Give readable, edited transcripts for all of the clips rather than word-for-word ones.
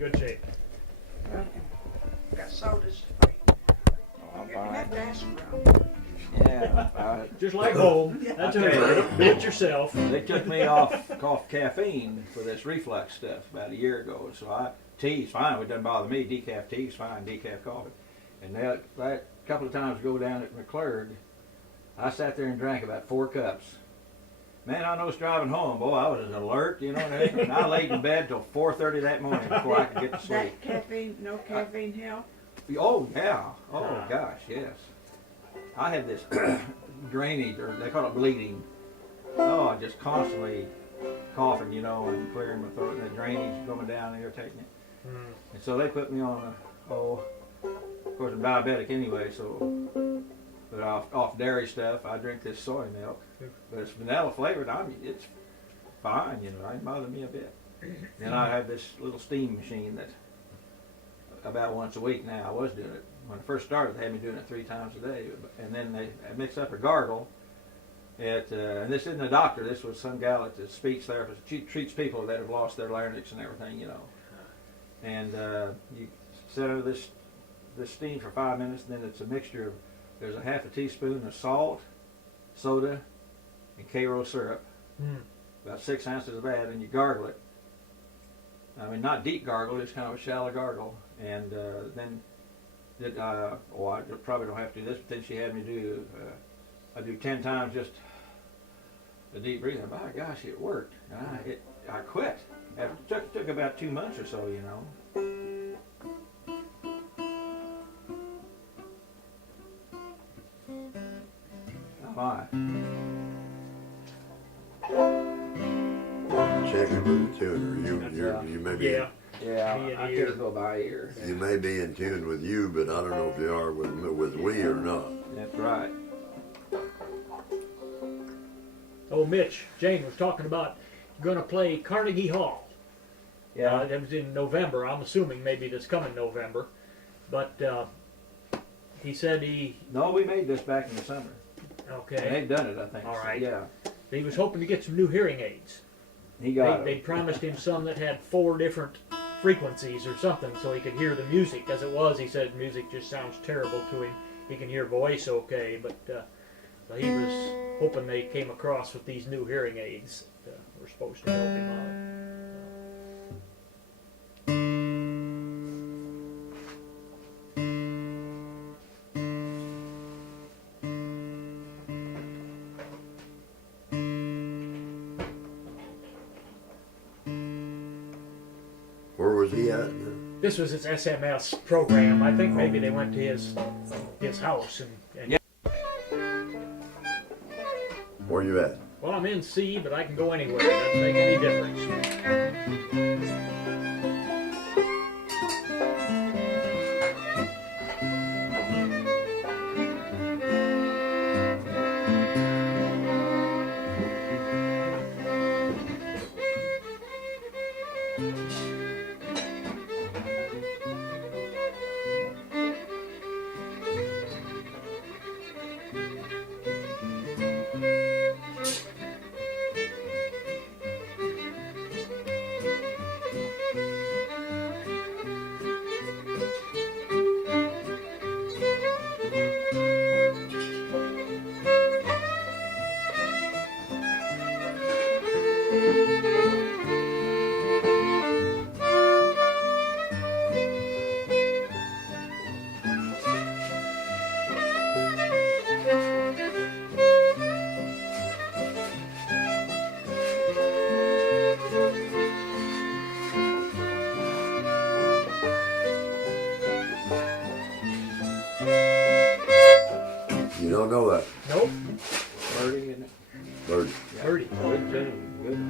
Good shape. Got sodas. Oh, I'm You fine. have to ask around. Yeah, Just like home. That's Okay. okay. Do it yourself. they took me off caffeine for this reflux stuff about a year ago. So tea's fine. It doesn't bother me. Decaf tea's fine. Decaf coffee. And that couple of times ago down at McClurg, I sat there and drank about 4 cups. Man, I was driving home, boy, I was as alert, you know what I mean? And I laid in bed till 4:30 that morning before I could get to sleep. That caffeine, no caffeine help? Oh, yeah. Oh, gosh, yes. I had this drainage, or they call it bleeding. Oh, just constantly coughing, you know, and clearing my throat, and the drainage going down and irritating it. And so they put me on of course I'm diabetic anyway, so, but off dairy stuff, I drink this soy milk. But it's vanilla flavored, it's fine, you know, it doesn't bother me a bit. Then I have this little steam machine that about once a week now. I was doing it. When I first started, they had me doing it 3 times a day. And then they mixed up a gargle. And this isn't a doctor, this was some gal that's a speech therapist. She treats people that have lost their larynx and everything, you know. And you set under this steam for 5 minutes, and then it's a mixture of, there's a half a teaspoon of salt, soda, and Karo syrup, about 6 ounces of that, and you gargle it. I mean, not deep gargle, just kind of a shallow gargle. And then, I probably don't have to do this, but then she had me do, I do 10 times just the deep breathing. My gosh, it worked. And I quit. It took about 2 months or so, you know. Fine. Checking with the tuner. You may be. Yeah, I can't go by ear. You may be in tune with you, but I don't know if you are with we or not. That's right. Oh, Mitch Jayne was talking about going to play Carnegie Hall. Yeah. It was in November. I'm assuming maybe this coming November. But he said No, we made this back in the summer. Okay. And they've done it, I think. All right. Yeah. He was hoping to get some new hearing aids. He got They promised him some that had 4 different frequencies or something so he could hear the music. As it was, he said music just sounds terrible to him. He can hear voice okay, but so he was hoping they came across with these new hearing aids that were supposed to help him out. Where was he at? This was his SMS program. I think maybe they went to his house and Where you at? well, I'm in C, but I can go anywhere. It doesn't make any difference. You don't know that. Nope. Birdie, isn't it? Birdie. Yeah. Birdie. Good tune. Good.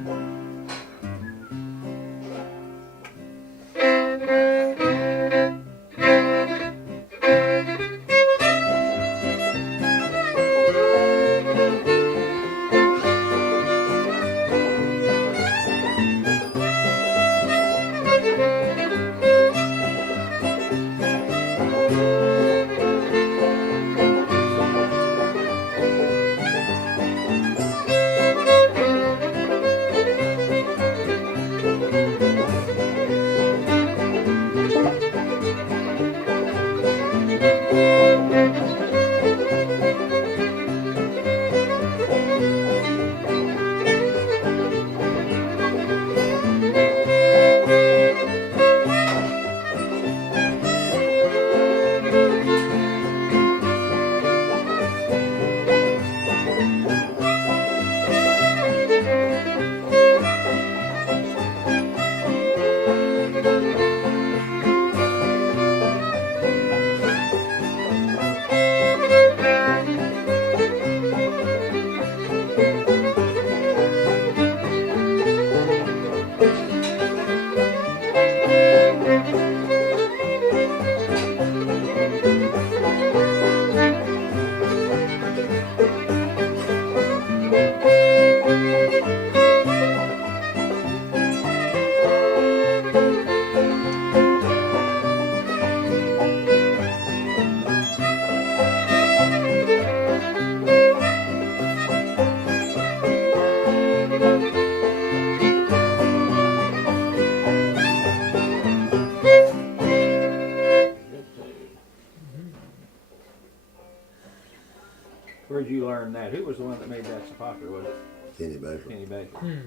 Where'd you learn that? Who was the one that made that so popular? Was it Kenny Baker. Kenny Baker?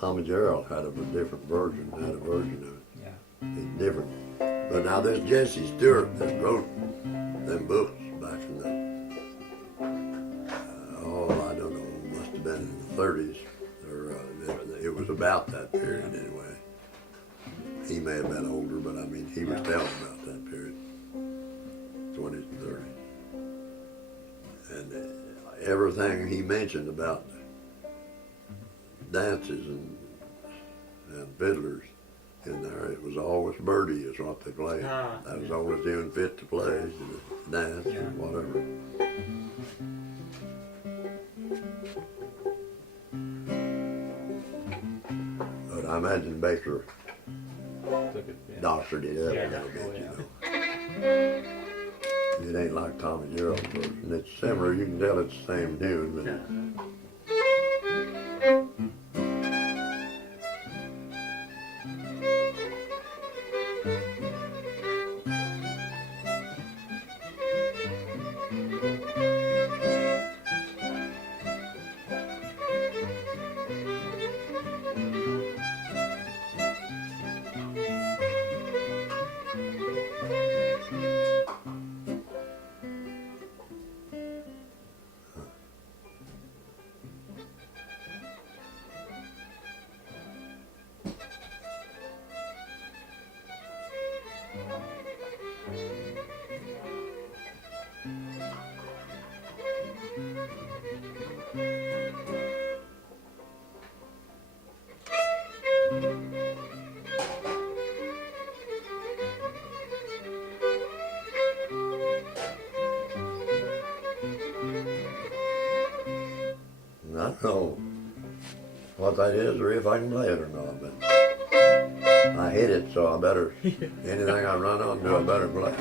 Tommy Gerald had a different version, had a version of it. Yeah. It's different. But now there's Jesse Stewart that wrote them books back in the, I don't know, must have been in the 30s. Or, it was about that period anyway. He may have been older, but I mean, he was telling about that period, 20s and 30s. And everything he mentioned about dances and fiddlers in there, it was always Birdie is what they played. That was always him fit to play, dance or whatever. But I imagine Baker doctored it up a little bit, you know. It ain't like Tommy Gerald's version. It's similar, you can tell it's the same tune, but I don't know what that is or if I can play it or not, but I hit it, so I better, anything I run onto, I better play it.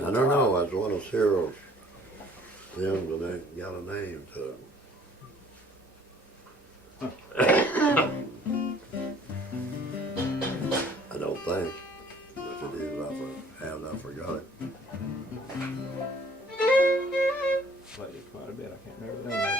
I don't know, that's one of Cyril's hymns and they got a name to it. I don't think. If it is, I forgot it. Played it quite a bit, I can't remember the name of it.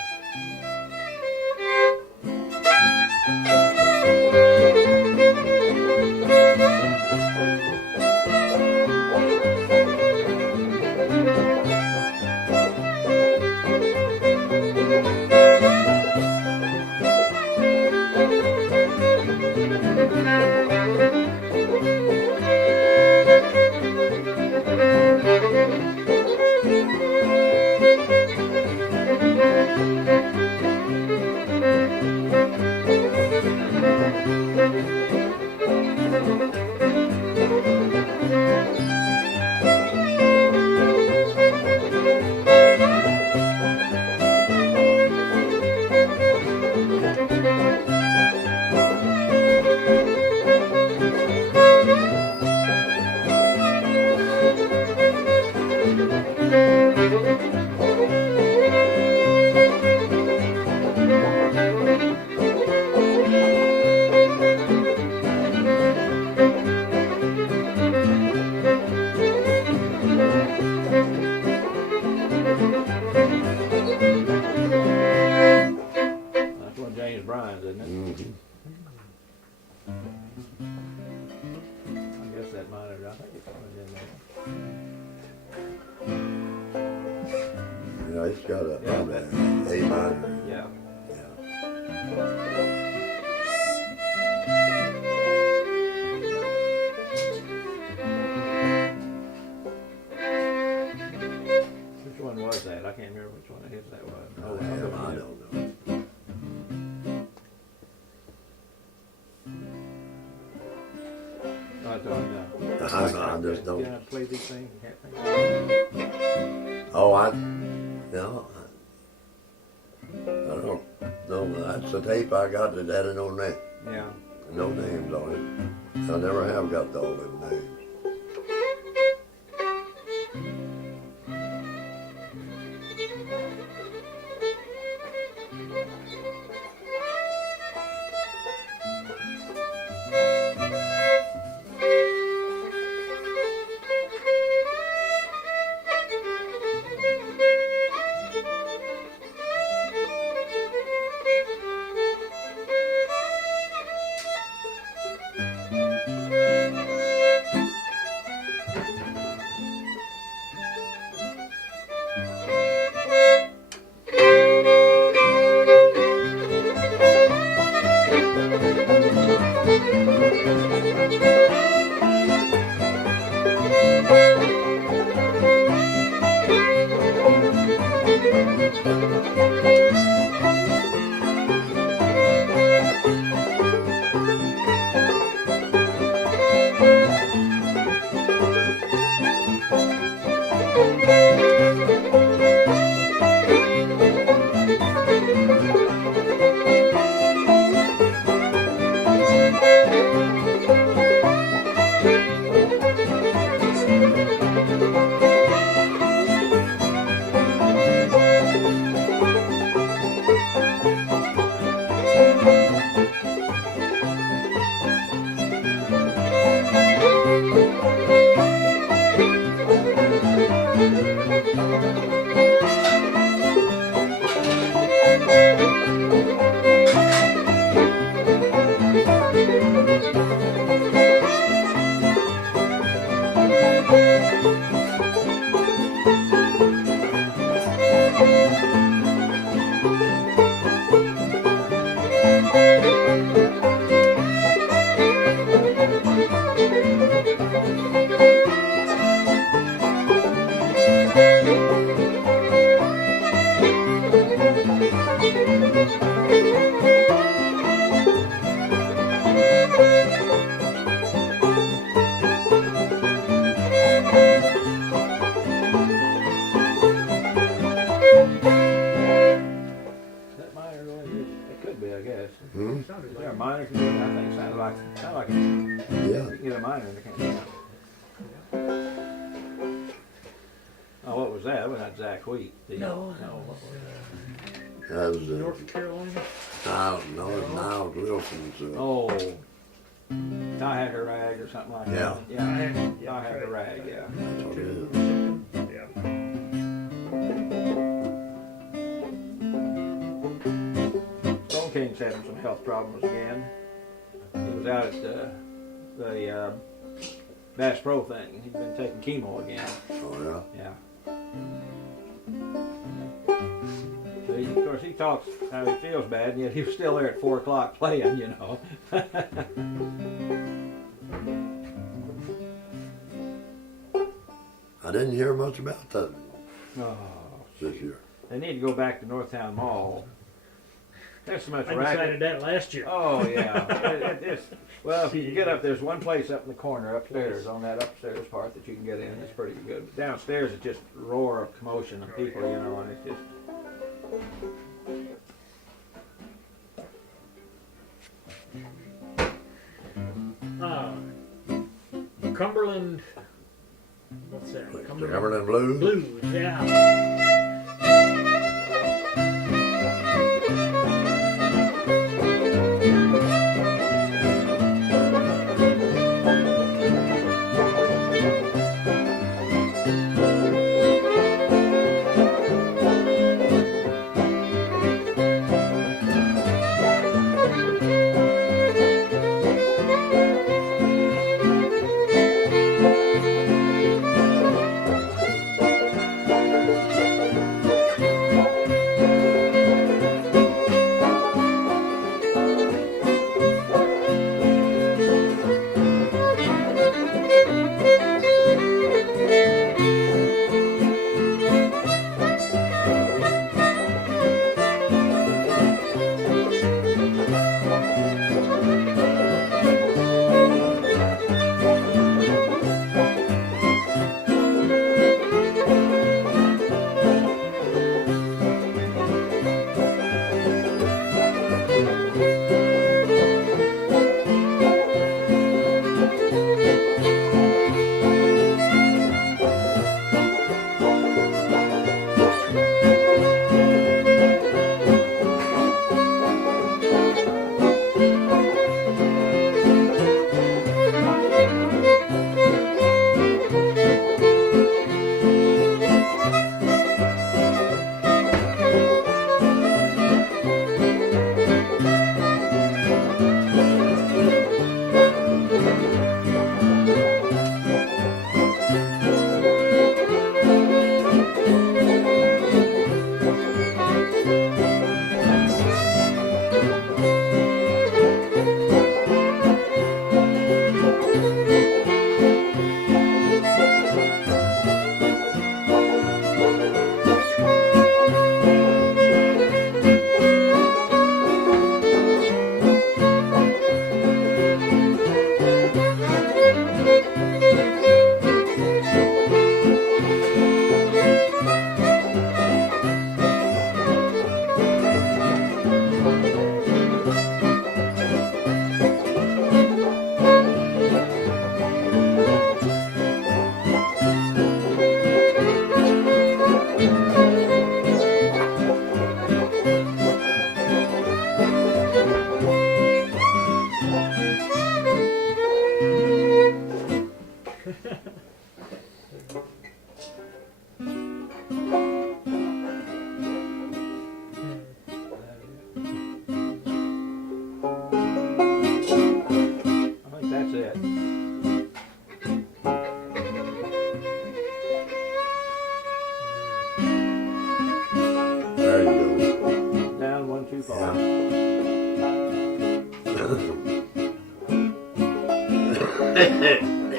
adjust that monitor. I think it's on in there. Yeah, it's got a Yeah, A minor. Yeah. Which one was that? I can't remember which one of his that was. Oh, I don't know. I don't know. I just don't. You know, play these things. You can't think. Oh, no, I don't know. That's the tape I got that had no name, Yeah. no names on it. I never have got all them names. North Carolina? Nile Wilson. Oh, I had a rag or something like that. Yeah, I had a rag. Yeah. That's what it is. Yeah. Stoneking's having some health problems again. He was out at the Bass Pro thing. He's been taking chemo again. Oh yeah. Yeah. Of course, he talks how he feels bad, and yet he was still there at 4 o'clock playing, you know. I didn't hear much about that Oh, this year. they need to go back to Northtown Mall. There's so much I racket. decided that last year. Oh, yeah. Well, if you can get up, there's one place up in the corner upstairs, on that upstairs part that you can get in. It's pretty good. But downstairs, it's just a roar of commotion of people, you know, and it's just... Cumberland, what's that? Cumberland Blues? Blues, yeah.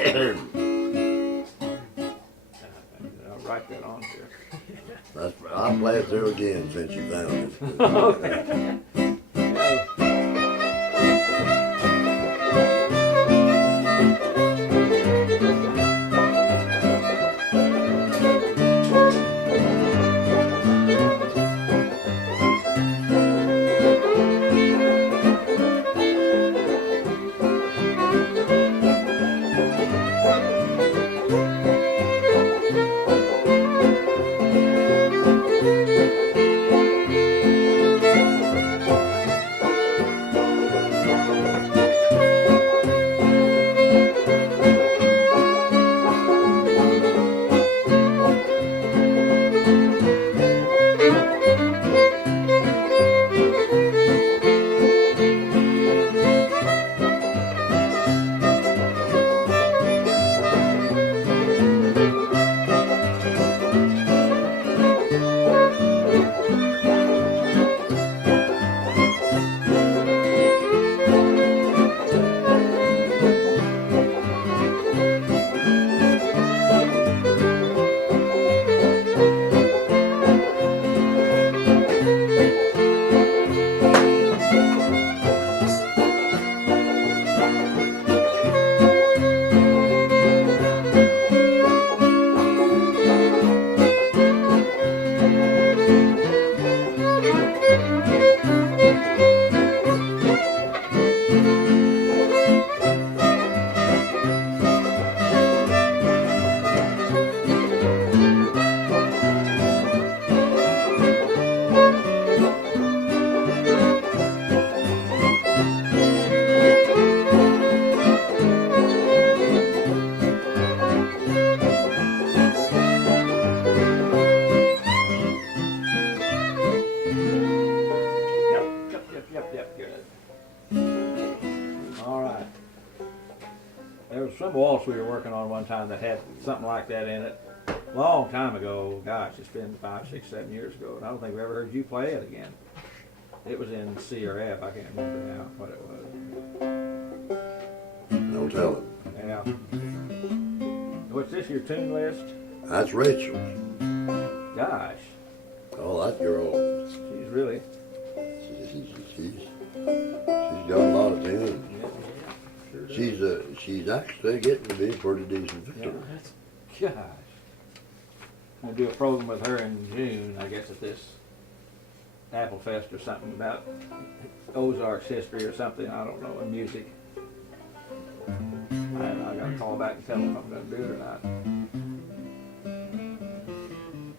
I'll write that on here. I'll play it through again since you found it. Okay. Some waltz we were working on one time that had something like that in it. Long time ago, gosh, it's been 5, 6, 7 years ago, and I don't think we ever heard you play it again. It was in C or F, I can't remember now what it was. No telling. Yeah. What's this, your tune list? That's Rachel's. Gosh, Oh, that girl. she's really, She's got a lot of tunes. sure She's actually getting to be a pretty decent fiddler. gosh. I'll do a program with her in June, I guess, at this Apple Fest or something about Ozarks history or something, I don't know, and music. I gotta call back and tell them if I'm gonna do it or not.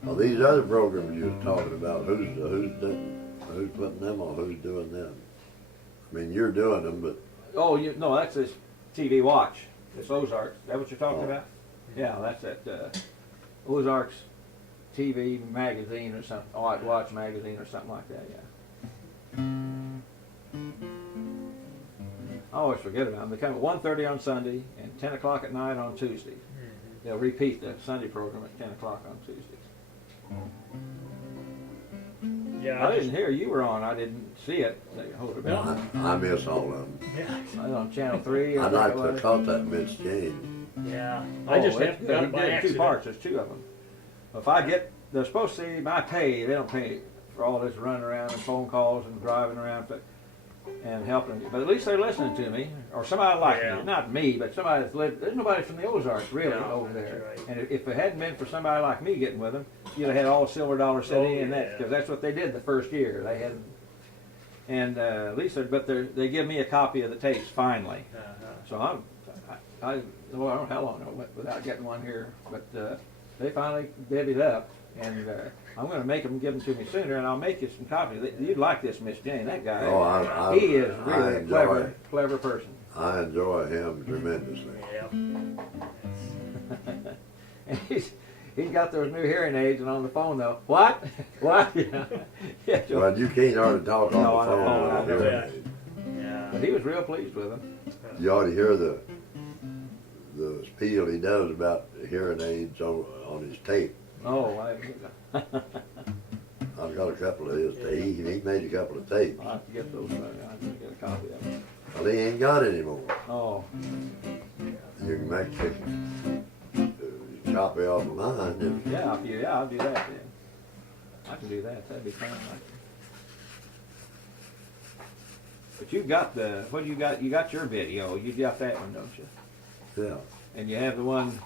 Well, these other programs you were talking about, who's putting them on? Who's doing them? I mean, you're doing them, but Oh, no, that's this TV Watch. It's Ozarks. Is that what you're talking Oh. about? Yeah, that's that Ozarks TV magazine or something. Oh, Watch magazine or something like that. Yeah. I always forget about them. They come at 1:30 on Sunday and 10 o'clock at night on Tuesday. They'll repeat the Sunday program at 10 o'clock on Tuesdays. Yeah, I didn't hear you were on. I didn't see it. Hold it back. I miss all of them. Yeah, I was on Channel 3. Or I'd like what it to was. caught that Mitch Jayne. yeah. Oh, I just it's- happened got it by he did accident. 2 parts. There's 2 of them. If I get, they're supposed to see my pay. They don't pay for all this running around and phone calls and driving around and helping. But at least they're listening to me, or somebody like Yeah. me. Not me, but somebody that's lived. There's nobody from the Ozarks really No, over that's there. right. And if it hadn't been for somebody like me getting with them, you'd have had all Silver Dollar City Oh, and that, yeah. because that's what they did the first year. They had, and at least, they give me a copy of the tapes finally. So I don't know how long I went without getting one here, but they finally bid it up, and I'm going to make them give them to me sooner, and I'll make you some copies. You'd like this, Mitch Jayne, that guy. Oh, He is really a enjoy clever person. I enjoy him tremendously. Yeah. And he's got those new hearing aids, and on the phone though, what? What? Yeah. Yeah. Well, you can't hardly talk on No, the I phone. know, with I a know hearing that. aid. Yeah. But he was real pleased with them. You ought to hear the spiel he does about hearing aids on his tape. Oh, I've got a couple of his. He made a couple of tapes. I'll have to get those. I'll have to get a copy of them. Well, he ain't got any more. Oh, You can make a copy off of mine. Yeah, I'll do that then. I can do that. That'd be fine. But you've got what you got? You got your video. You got that one, don't you? Yeah. And you have the one.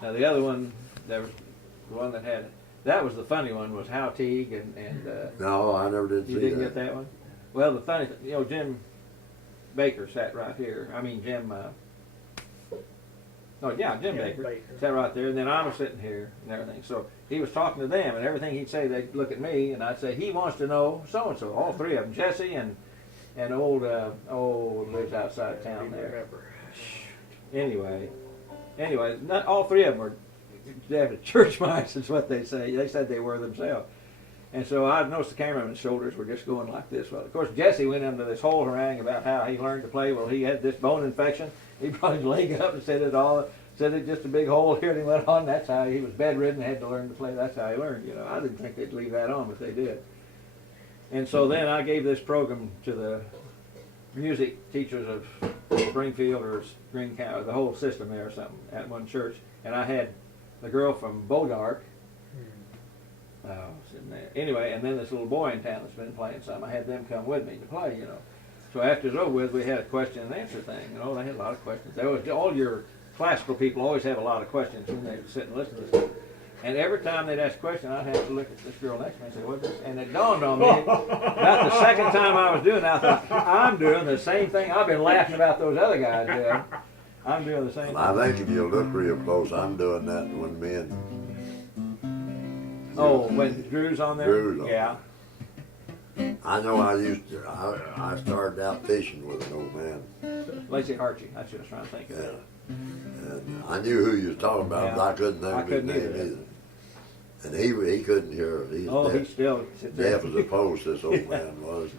Now the other one, there was the one that had. That was the funny one. Was How Teague and. No, I never did see you didn't that. get that one. Well, the funny, Jim Baker sat right here. I mean Jim. Jim Baker sat right there, and then I was sitting here and everything. So he was talking to them, and everything he'd say, they'd look at me, and I'd say, he wants to know so and so. All three of them, Jesse and old lives outside town there. Anyway, not all three of them were church mice, is what they say. They said they were themselves. And so I noticed the cameraman's shoulders were just going like this. Well, of course, Jesse went into this whole harangue about how he learned to play. Well, he had this bone infection. He brought his leg up and said it's just a big hole here, and he went on. That's how he was bedridden, had to learn to play. That's how he learned. I didn't think they'd leave that on, but they did. And so then I gave this program to the music teachers of Springfield or Green County, the whole system there or something, at one church. And I had the girl from Bodark. Sitting there. Anyway, and then this little boy in town that's been playing some. I had them come with me to play, So after it was over with, we had a question and answer thing. They had a lot of questions. There was all your classical people always have a lot of questions when they sit and listen to this. And every time they'd ask a question, I'd have to look at this girl next to me and say, "What's this?" And it dawned on me about the second time I was doing it. I thought, I'm doing the same thing I've been laughing about those other guys doing. I'm doing the same thing. I think if you look real close, I'm doing that when me and when Drew's on there? Drew's on. Yeah. I know I started out fishing with an old man. Lacey Archie, that's what I was trying to think of. Yeah. And I knew who you was talking about, Yeah. but I couldn't think of his name either. And he couldn't hear it. He still sits there. Deaf as a post, this old man was.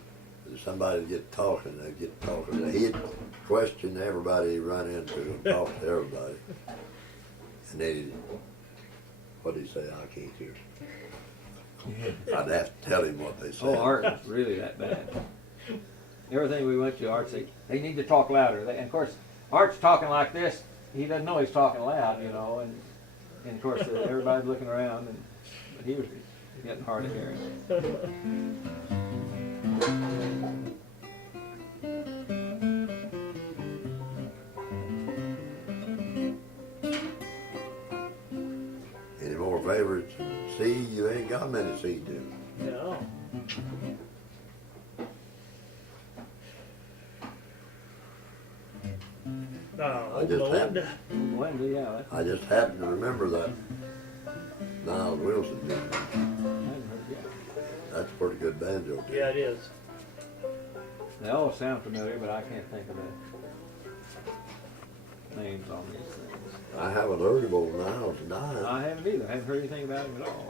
If somebody would get talking, they'd get talking. He'd question everybody he run into and talk to everybody. And then what'd he say? I can't hear. I'd have to tell him what they said. Art was really that bad. Everything we went to, Art said, they need to talk louder. And of course, Art's talking like this. He doesn't know he's talking loud, and of course, everybody's looking around, but he was getting hard of hearing. Any more favorites? C, you ain't got many C tunes. No. I just happened to remember that Nile Wilson tune. That's a pretty good banjo tune. Yeah, it is. They all sound familiar, but I can't think of the names on these things. I haven't heard of old Niles dying. I haven't either. I haven't heard anything about him at all.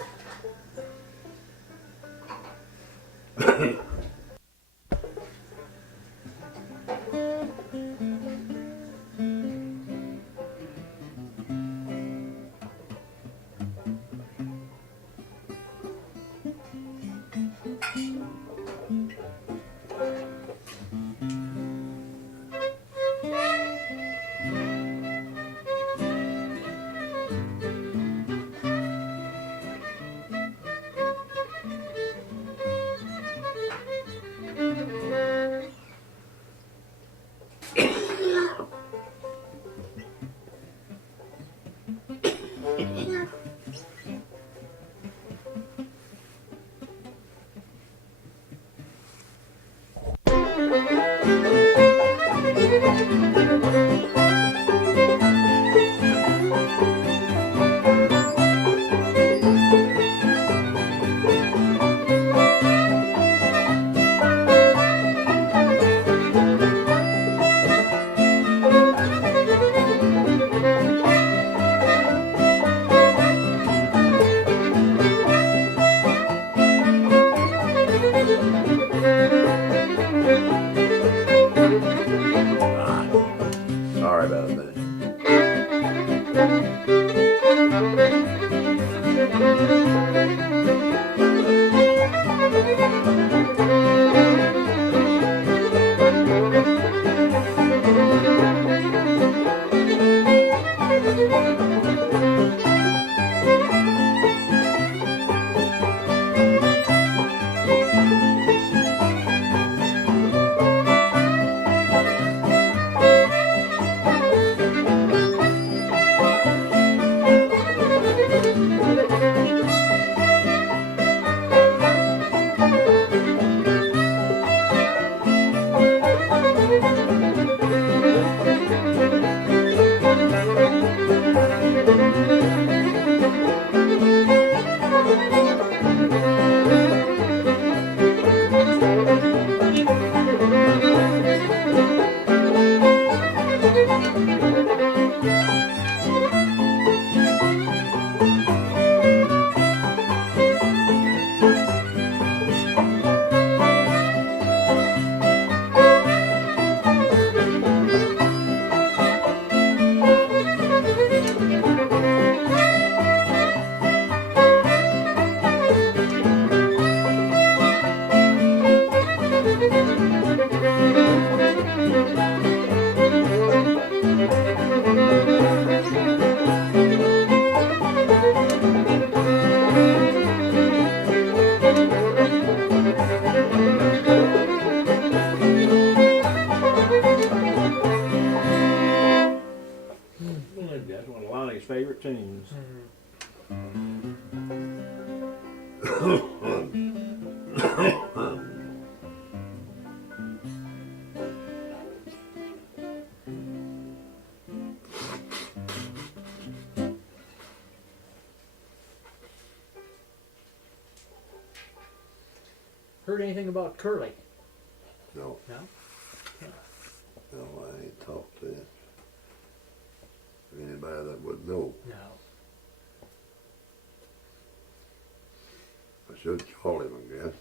Sorry about that. That's one of Lonnie's favorite tunes. Heard anything about Curly? No, No? no, I ain't talked to anybody that would know. No. I should call him, I guess.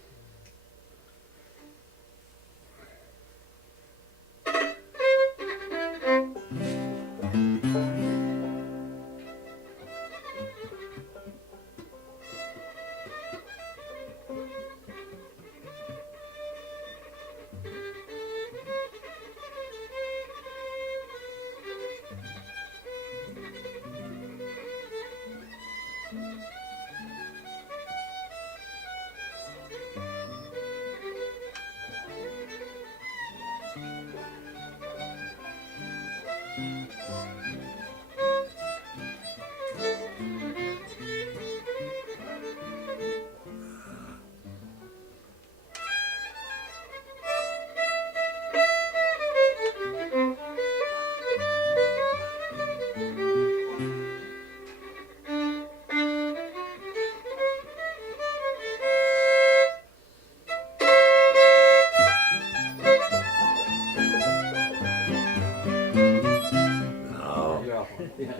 Yeah.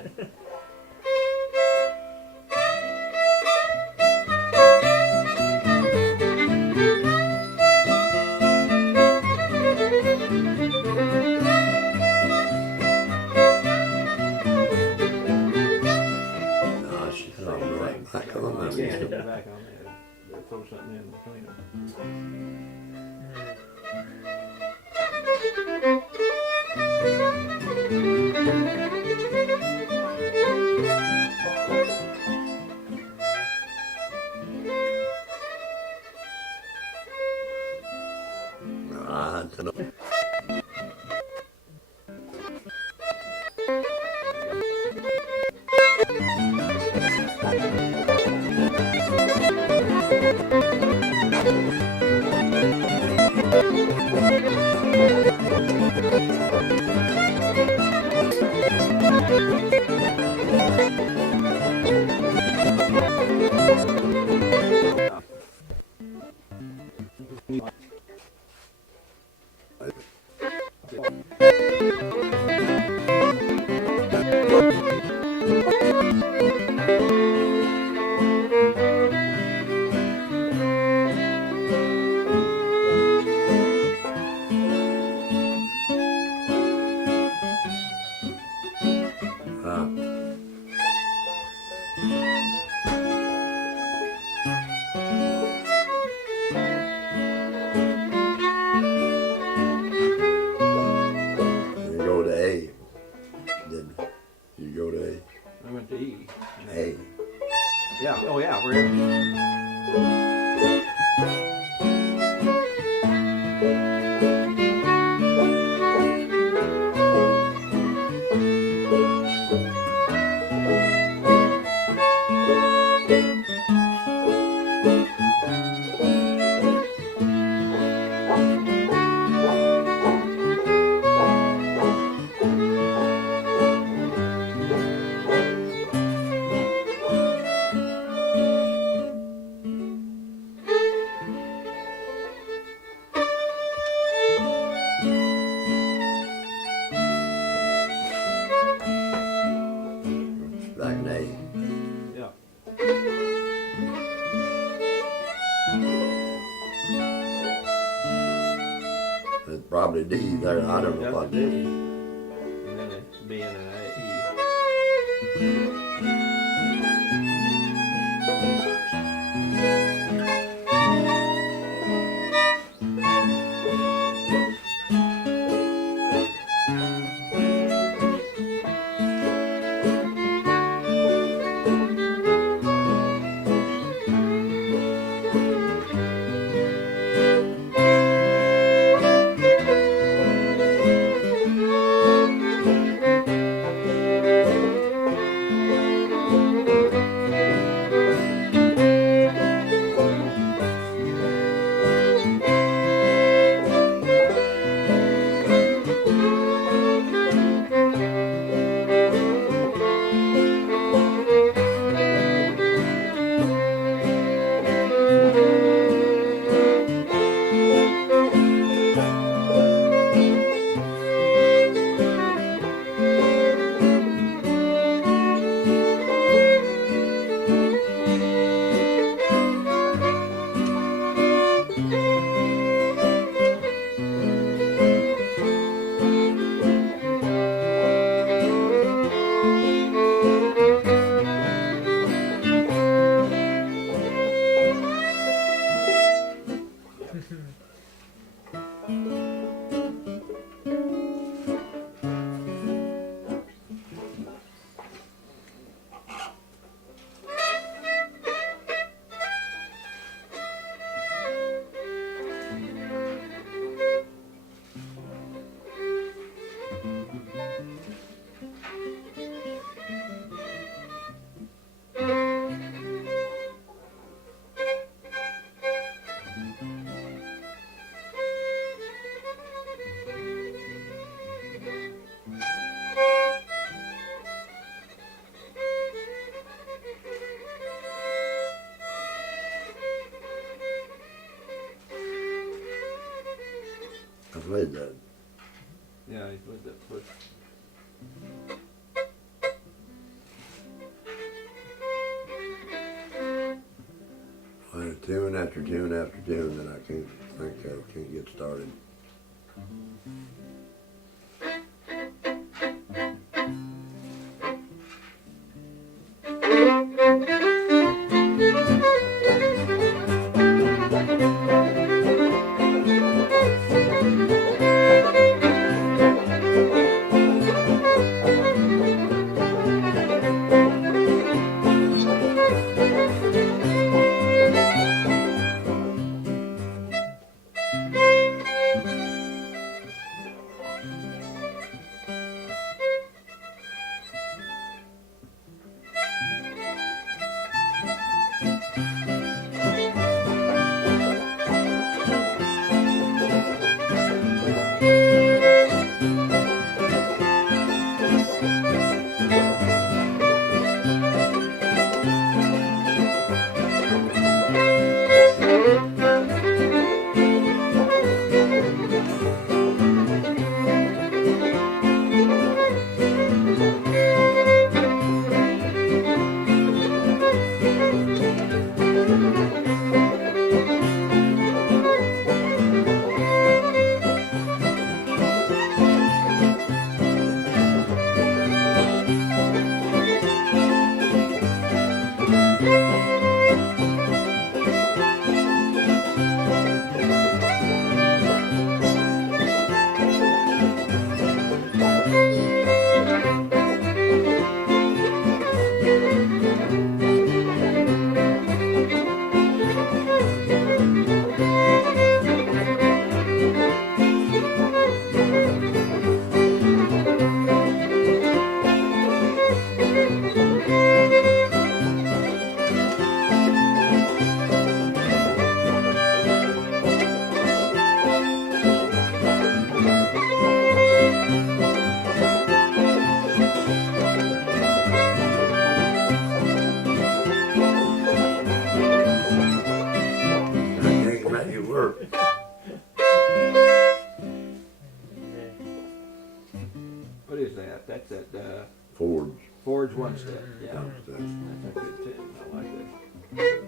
No, she's not right back on that. Yeah, get back on that. They'll throw something in between them. No, I had to know. You go to A. Didn't you? You go to A. I went to E. A. Yeah. Oh yeah. We're Back in A. yeah. It's probably D there. I don't know That's what a D. And then it's B and an A, E. I played that. Yeah, he put that foot. Playing tune after tune after tune that I can't think of, can't get started. one step. Yeah, Downstairs. that's good too. I like that.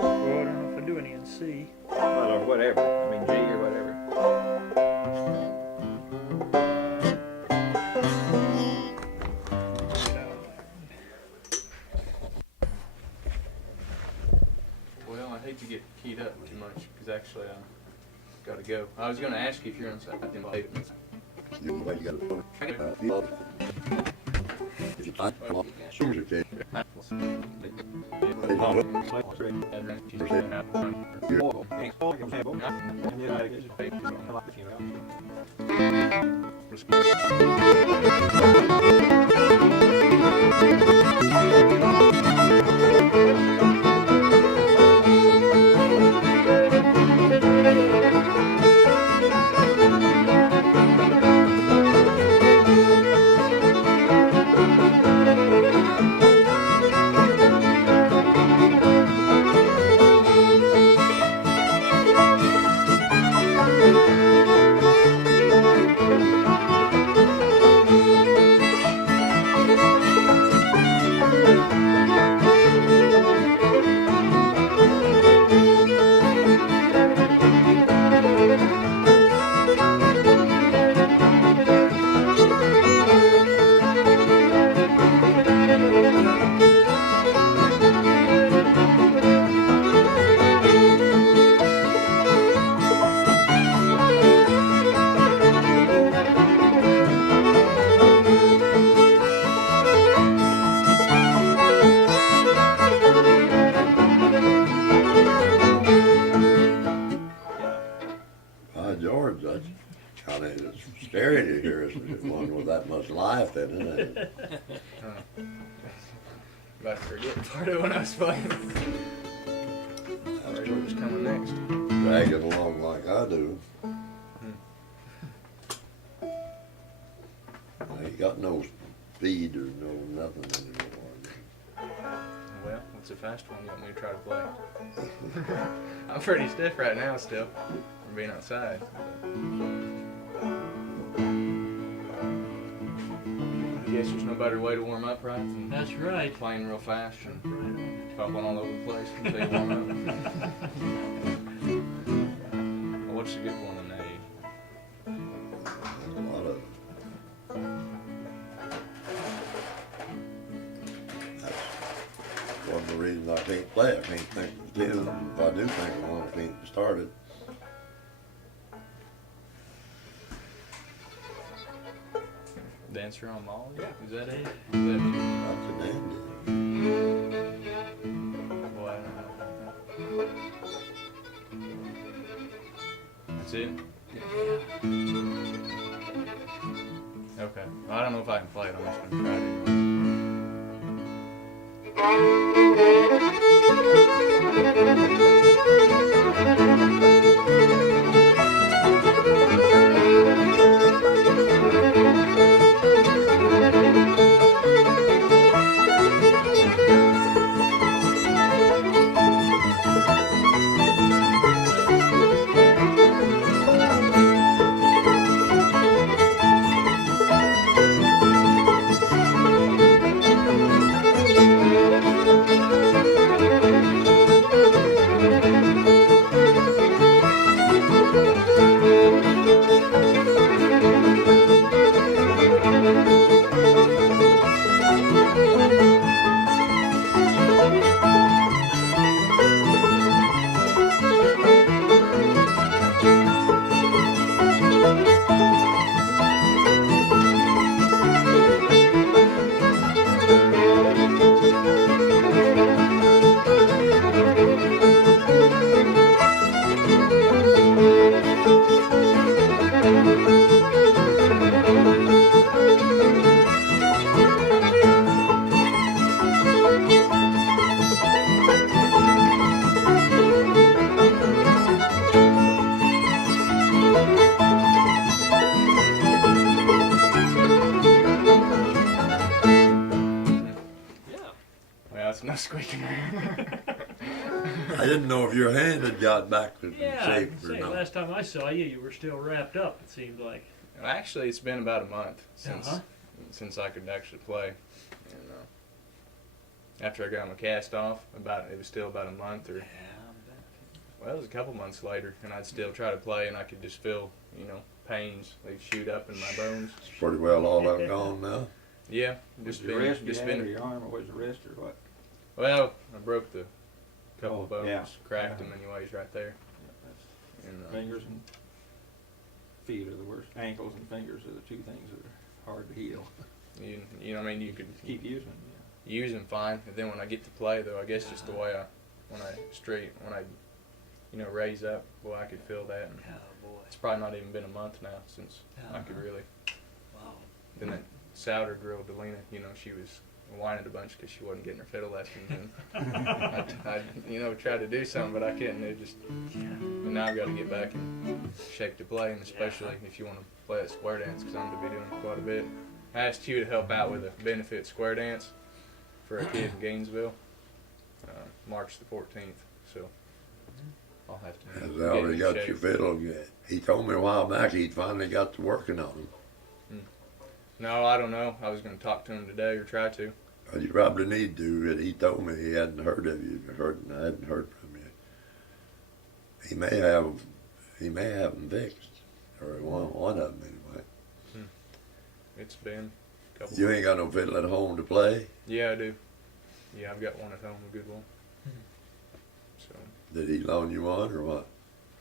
Well, I don't know if I do any in C. Well, or whatever. I mean, G or whatever. Well, I hate to get keyed up too much because actually I gotta go. I was gonna ask you if you're on site. You know why you got to feel. If you find out, sure you can. George, that's kind of scary to hear one with that much life in it. Isn't it? About to forget part of when I was playing. That's What was coming next? dragging along like I do. I ain't got no speed or no nothing anymore. Well, what's a fast one you want me to try to play? I'm pretty stiff right now still from being outside. I guess there's no better way to warm up, right? Than That's right. playing real fast and bubbling all over the place until you warm up. Well, what's a good one in A? There's a lot of that's one of the reasons I can't play. I can't think of the tune. If I do think of one, I can't start it. Dancer on Molly? Is that it? Is that That's a dandy. Boy, I don't know. That's it? Okay. Well, I don't know if I can play it. I'm just going to try it anyway. Well, it's no squeaking around. I didn't know if your hand had got back to Yeah, I shape can or say, not. last time I saw you, you were still wrapped up, it seemed like. Well, actually, it's been about a month Uh-huh. since I could actually play. And after I got my cast off, it was still about a month or well, it was a couple months later, and I'd still try to play, and I could just feel, pains. They'd shoot up in my bones. It's pretty well all out gone now. Yeah, Was just the rest been, you just had or been. your arm, or was the wrist, or what? Well, I broke the couple Oh, bones, yeah. cracked Yeah. them anyways right there. That's And, fingers and feet are the worst. Ankles and fingers are the two things that are hard to heal. you could Keep using them. use them fine, and then when I get to play, though, I guess just the way when I raise up, boy, I could feel that. And Oh, boy. it's probably not even been a month now since I could really. Wow. Then that Souter girl, Delina, she was whining a bunch because she wasn't getting her fiddle lessons, and I tried to do something, but I couldn't. It just, and now I've got to get back in shape to play, and especially if you want to play that square dance, because I'm going to be doing quite a bit. I asked you to help out with a benefit square dance for a kid in Gainesville, March the 14th. So I'll have to. Has get already in got shape. your fiddle. He told me a while back he'd finally got to working on him. No, I don't know. I was going to talk to him today or try to. Well, you probably need to. He told me he hadn't heard of you. I hadn't heard from you. He may have them fixed, or one of them anyway. It's been a couple. You ain't got no fiddle at home to play. Yeah, I do. Yeah, I've got one at home, a good one. So Did he loan you one or what?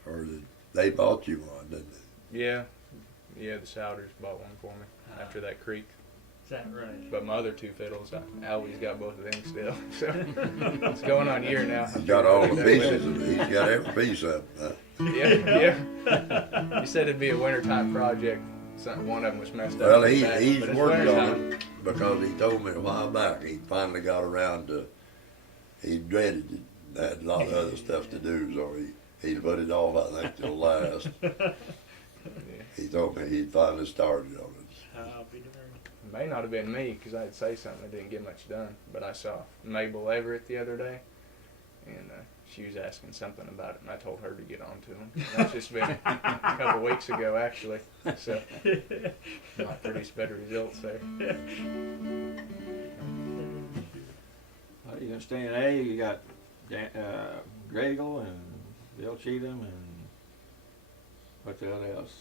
Or did they bought you one? Didn't they? yeah, the Souders bought one for me after that creek. Is that right? But my other two fiddles, I always got both of them still. So it's going on a year now. He's got all the pieces. He's got every piece of them. Yeah. You said it'd be a wintertime project. One of them was messed up. Well, in the back, he's but it's worked on wintertime. it because he told me a while back he finally got around to. He dreaded it. Had a lot of other stuff to do, so he put it off, I think, till last. He told me he'd finally started on it. I'll be darned. It may not have been me because I'd say something that didn't get much done. But I saw Mabel Everett the other day, and she was asking something about it, and I told her to get on to him. That's just been a couple weeks ago, actually. So might produce better results there. Well, you gonna stay in A? You got Gregel and Bill Cheatham and what the hell else?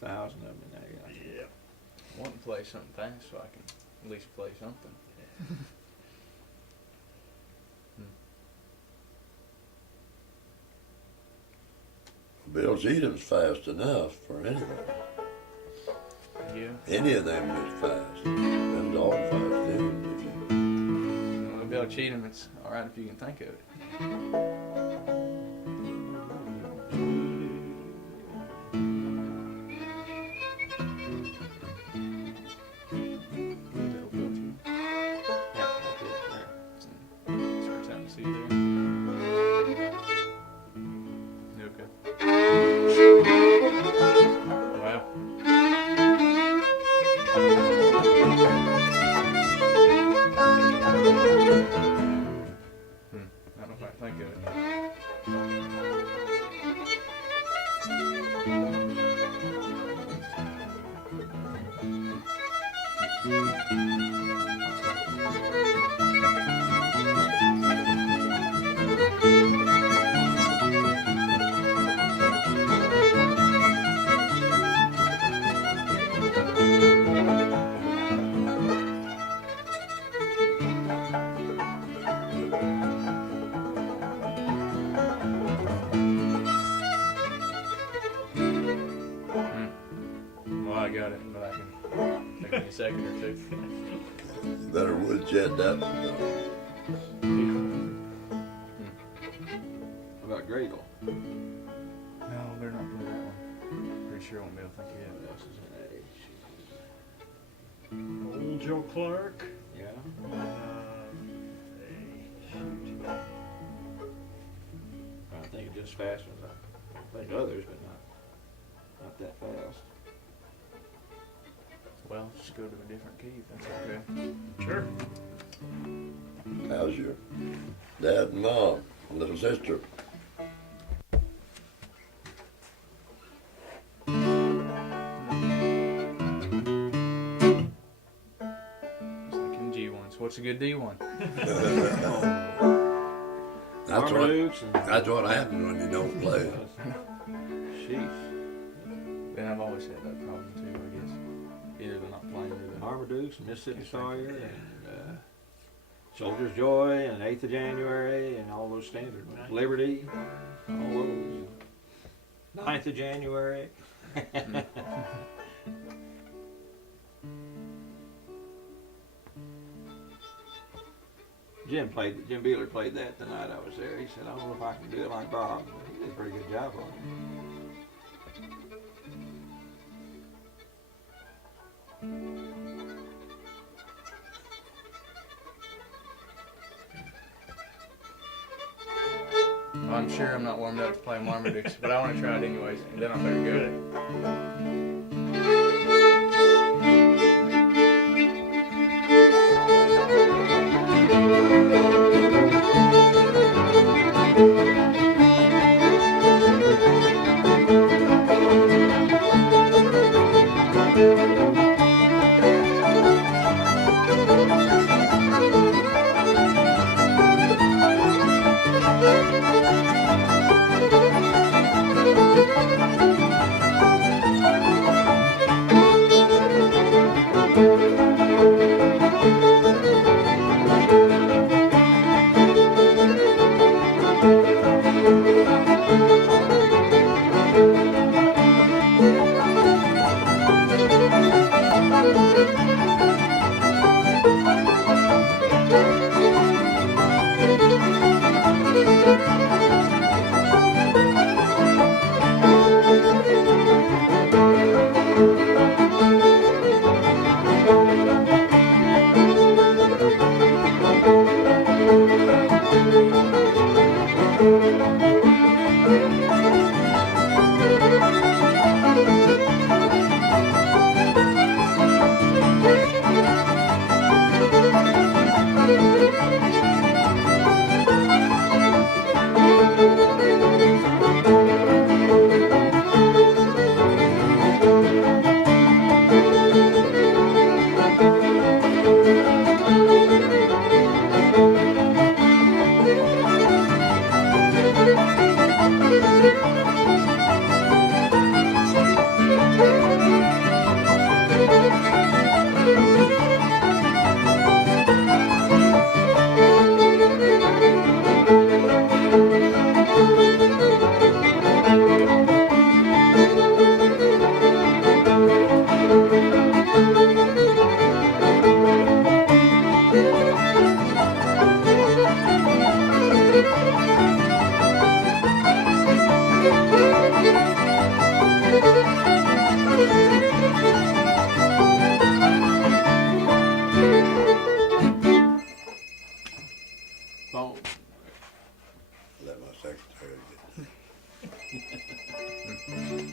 1,000 of them in A. Yeah. I want to play something fast so I can at least play something. Bill Cheatham's fast enough for anybody. Yeah. Any of them is fast. Them's all fast, too. Well, Bill Cheatham, it's all right if you can think of it. Little Bill Cheatham. Yeah, that's it. There. Starts out in C there. Okay. Wow. I don't know if I can think of it. Well, I got it, but I can take me a second or two. You better woodshed that. What about Gregel? No, they're not doing that one. sure won't be able to think of it. Old Joe Clark. Yeah. Shoot. I think it's just fast ones. I think others, but not that fast. Well, just go to a different key if that's okay. Sure. How's your dad and mom, little sister? It's like in G1s. What's a good D1? That's what happens when you don't play. Sheesh. And I've always had that problem too, I guess. Either they're not playing or they're Marmadukes, Mississippi Sawyer, and Soldier's Joy, and 8th of January, and all those standard ones. Liberty, all those. 9th of January. Jim Beeler played that the night I was there. He said, I don't know if I can do it like Bob, but he did a pretty good job on it. Well, I'm sure I'm not warmed up to play Marmadukes, but I want to try it anyways, and then I better go.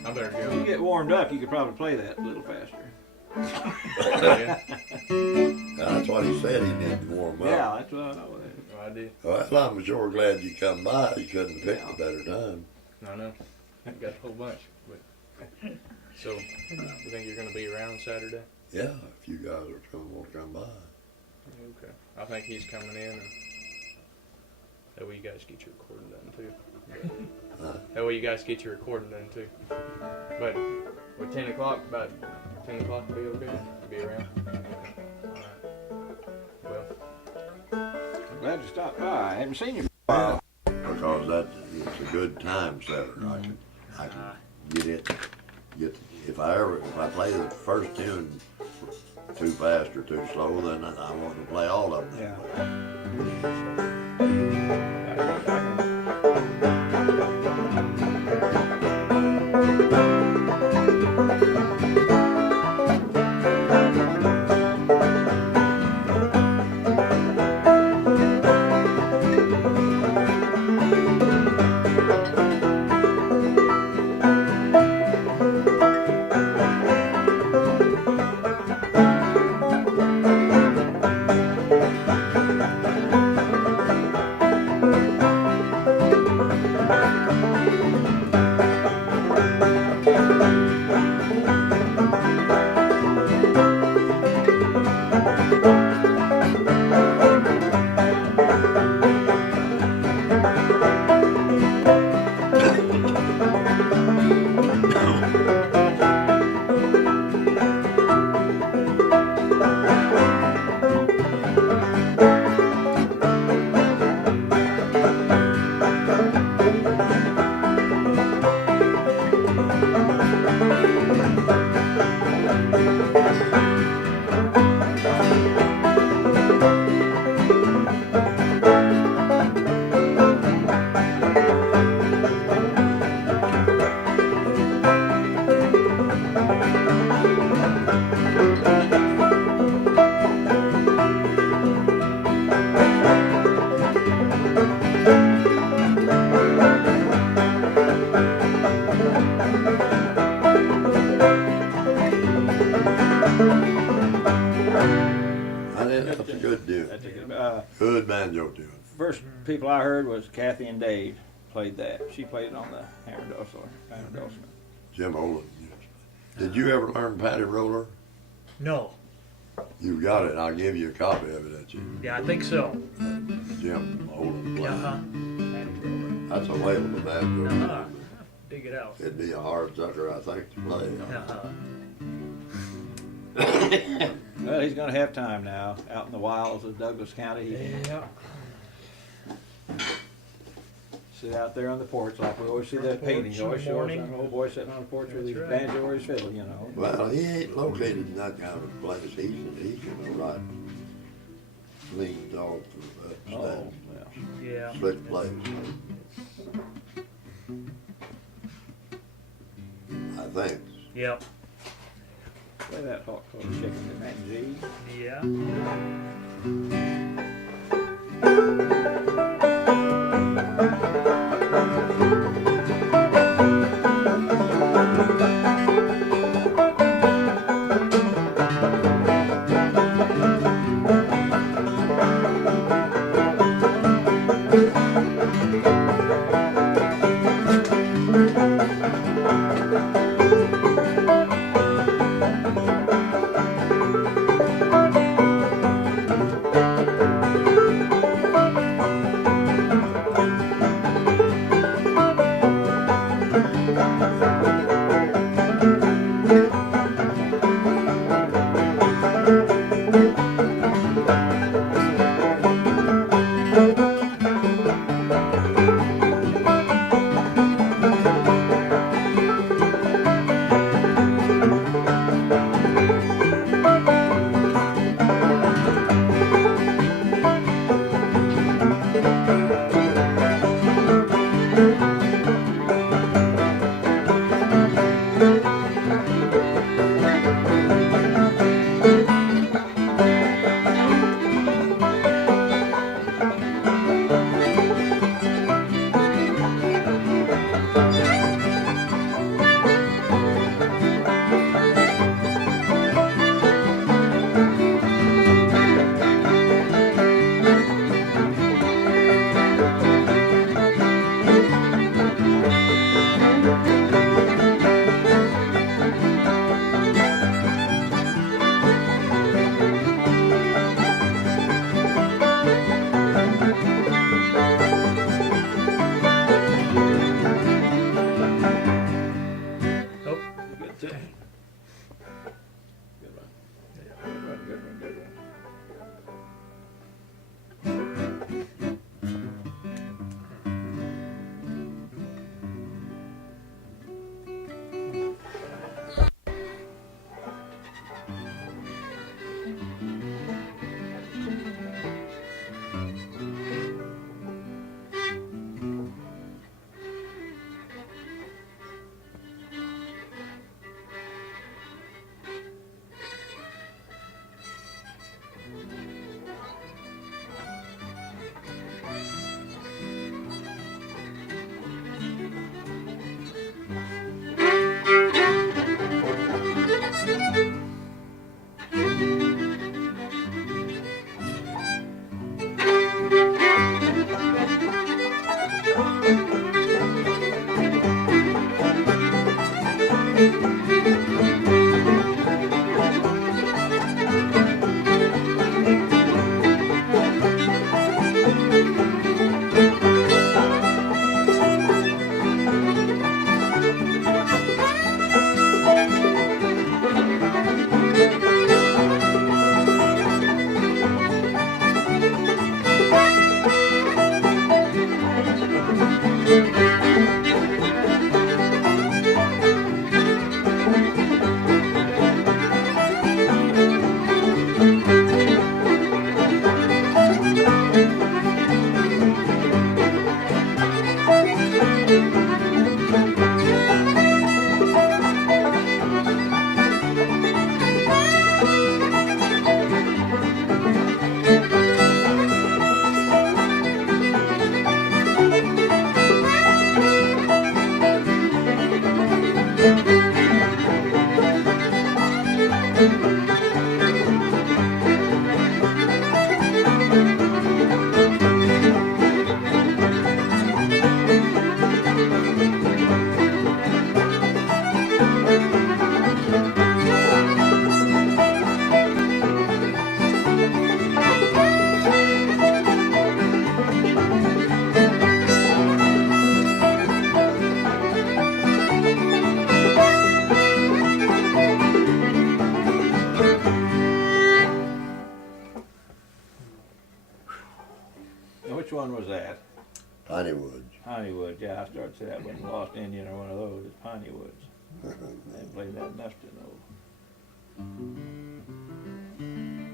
I better go. When you get warmed up, you could probably play that a little faster. Yeah. That's what he said, he needed to warm up. Yeah, that's what I know. I did. Well, I'm sure glad you come by. You couldn't have picked a better time. I know. I've got a whole bunch. But so, you think you're going to be around Saturday? Yeah, if you guys are want to come by. Okay. I think he's coming in, and that way you guys get your recording done too. That way you guys get your recording done too. But with 10 o'clock, about 10 o'clock will be okay? You'll be around? Okay. All right. Well, I'm glad you stopped by. I haven't seen you for a while. Because it's a good time setter. I can get it. If I play the first tune too fast or too slow, then I want to play all of them. Yeah. That's a good deal. That's a good. Good banjo tune. First people I heard was Kathy and Dave played that. She played it on the hammer dulcimer. Jim Olin. Yes. Did you ever learn Patty Roller? No. You got it. I'll give you a copy of it at you. Yeah, I think so. Jim Olin played. Uh-huh. That's a whale of a banjo. Uh-huh. Dig it out. It'd be a hard sucker, I think, to play. Uh-huh. Well, he's going to have time now out in the wilds of Douglas County. He can Yeah. sit out there on the porch like we always see that Porch painting. You always in the show us morning. an old boy sitting on the porch with his That's right. banjo or his fiddle, you know. Well, he ain't located in that kind of place. He's in the right clean dog Oh, upstairs. well. Yeah. Slick place. I think. Yep. Play that hot cold chicken and that G. Yeah. was that? Piney Woods. Piney Woods, yeah, I started to say that wasn't Lost Indian or one of those, it's Piney Woods. They played that enough to know.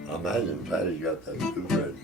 I imagine Patty's got that blue red